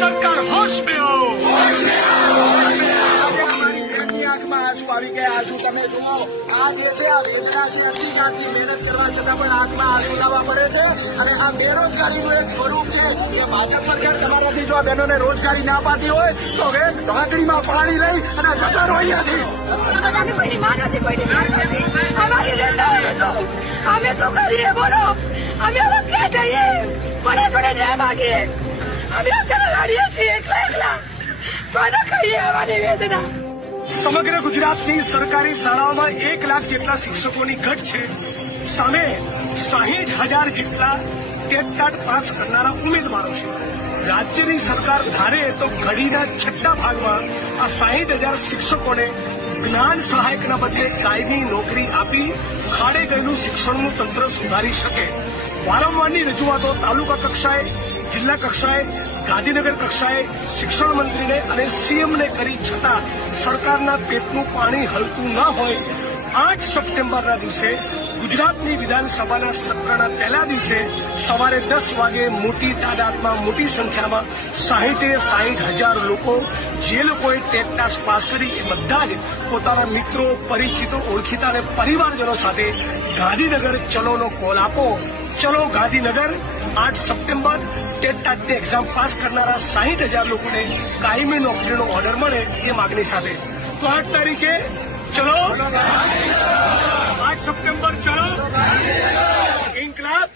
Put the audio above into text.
सरकार होश में हो। આંખમાં આંસુ આવી ગયા। આંસુ તમે જુઓ, આ જે છે આ વેદના છે, અતિ જાતની મહેનત કરવા છતાં પણ આંખમાં આંસુ લાવવા પડે છે। અને આ બેરોજગારીનું એક સ્વરૂપ છે કે ભાજપ સરકાર તમારાથી જો આ બહેનોને રોજગારી ના પાતી હોય તો હવે ઢાંકણીમાં પાણી લઈ અને જતા રહો અહીંયાથી। કોઈની માં નથી, કોઈની માં નથી, અમારી રહેતા હોય તો અમે તો કરીએ બોલો, અમે હવે ક્યાં જઈએ, કોને જોડે ન્યાય માગીએ, અમે અત્યારે લડીએ છીએ એકલા, કોને કહીએ અમારી વેદના। સમગ્ર ગુજરાતની સરકારી શાળાઓમાં 1 લાખ જેટલા શિક્ષકોની ઘટ છે। સામે 60,000 જેટલા ટેટ પાસ કરનારા ઉમેદવારો છે। રાજ્યની સરકાર ધારે તો ઘડીના છઠ્ઠા ભાગમાં આ 60,000 શિક્ષકોને જ્ઞાન સહાયકના બદલે કાયમી નોકરી આપી ખાડે ગયેલું શિક્ષણનું તંત્ર સુધારી શકે। વારંવારની રજૂઆતો તાલુકા કક્ષાએ, જિલ્લા કક્ષાએ, ગાંધીનગર કક્ષાએ શિક્ષણ મંત્રીને અને સીએમને કરી છતાં સરકારના પેટનું પાણી હલતું ન હોય 8 સપ્ટેમ્બરના દિવસે ગુજરાતની વિધાનસભાના સત્રના પહેલા દિવસે સવારે 10 વાગે મોટી તાદાદમાં, મોટી સંખ્યામાં 60,000 લોકો, જે લોકોએ ટેટ પાસ કરી એ બધા જ પોતાના મિત્રો, પરિચિતો, ઓળખીતા અને પરિવારજનો સાથે ગાંધીનગર ચલોનો કોલ આપો। ચલો ગાંધીનગર 8 સપ્ટેમ્બર ટેટની એક્ઝામ પાસ કરનારા 60,000 લોકોને કાયમી નોકરીનો ઓર્ડર મળે એ માગણી સાથે। તો 8 તારીખે ચલો, 8 સપ્ટેમ્બર ચલો, ઇન્કલાબ